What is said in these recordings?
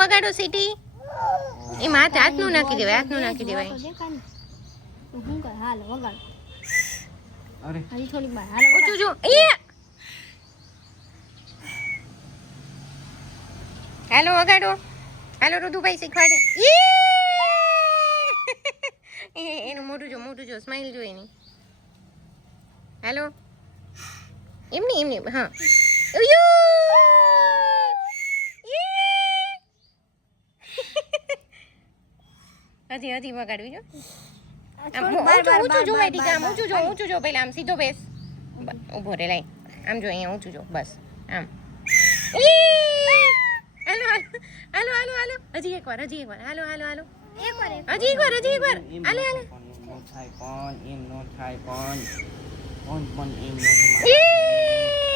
વગાડો સીટી એમાં હાથ હાથનું નાખી દેવાય હાથનું નાખી દેવાય દેખાય ને તો હું કર હાલ વગાડ અરે હજી થોડીક વાર હાલ ઊંચું જો એ હાલો વગાડો હાલો રુદુભાઈ શીખવાડે ઈ! એ એનું મોઢું જો મોઢું જો સ્માઈલ જો એની હાલો એમની એમની હા હજી હજી વગાડવી જો આમ થોડીક વાર ઊંચું વાર ઊંચું જો વાર બેટી આમ ઊંચું જો ઊંચું જો પહેલા આમ સીધો બેસ બ- ઊભો રે લાઈ આમ જો અહીંયા ઊંચું જો બસ આમ ઈ! હાલો હાલો હાલો હાલો હાલો હજી એકવાર હજી એકવાર હાલો હાલો હાલો એક વાર એક હજી એકવાર હજી એકવાર એમ હાલે હાલે નો થાય પણ એમ નો થાય પણ પણ પણ એમ નો થાય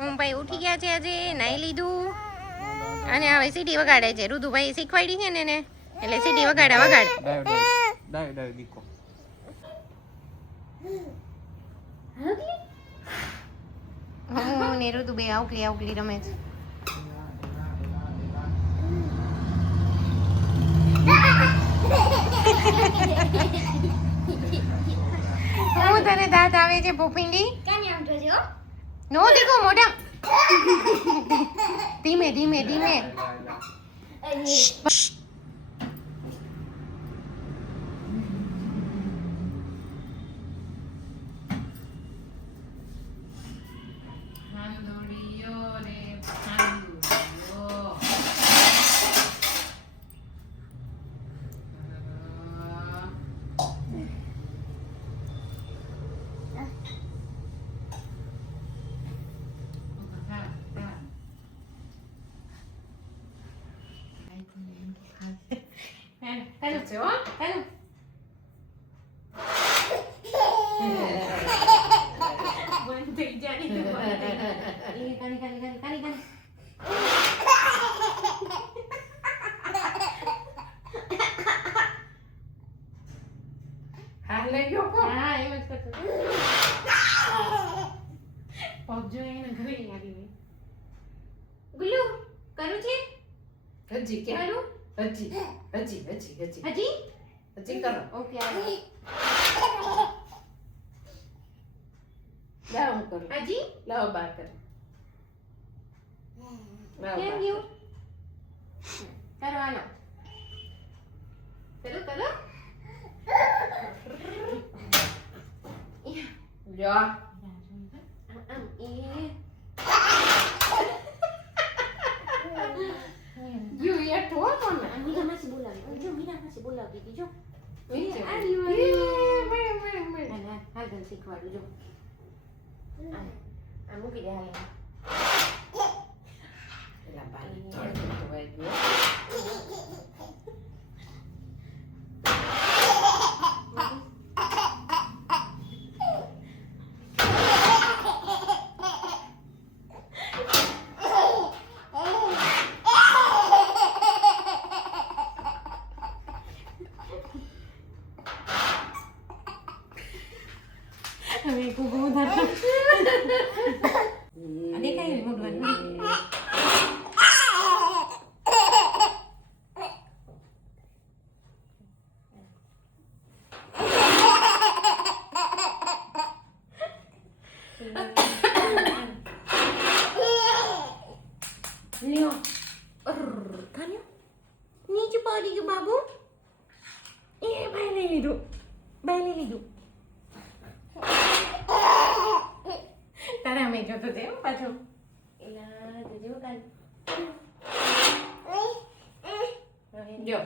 ઓમ ભાઈ ઉઠી ગયા છે આજે નાઈ લીધું અને હવે સીટી વગાડે છે. રુદુભાઈ શીખવાડી છે ને એને? એટલે સીટી વગાડે વગાડે. ડાયો ડાયો દીકો. હું ને રુદુ બે આવકલી આવકલી રમે છે. હું તને દાંત આવે છે ભૂપિંડી? ક્યાં આમ જોજો હો. નો દીકો મોઢા ધીમે ધીમે ધીમે છે હો હેલો બંધ થઈ જાય. ખાલી ખાલી ખાલી ખાલી ખાલી હા લઈ ગયો કો હા એમ જ કરતો પગ એને ઘરે આવી ગુલ્લુ કરું છે? હજી કે કરું? હજી હજી હજી હજી. હજી? હજી કરો. ઓકે લાવ હું કરું? હજી? લાવ બાર કર. કેમ ગયું કરો. ચલો ચલો. લ્યો. હાલ શીખવાડું જો આ મૂકી દે હાલ ಬೇಕು ಗೋಧನ ಅದೇ ಕೈ ಹೋಗ್ಬನ್ನಿ Leo, kan ya? Cepat lagi babu. Eh, balik hidup. Balik hidup. તારા અમે જોતો તે પાછું પાછો. એલા જોજો કાલ લ્યો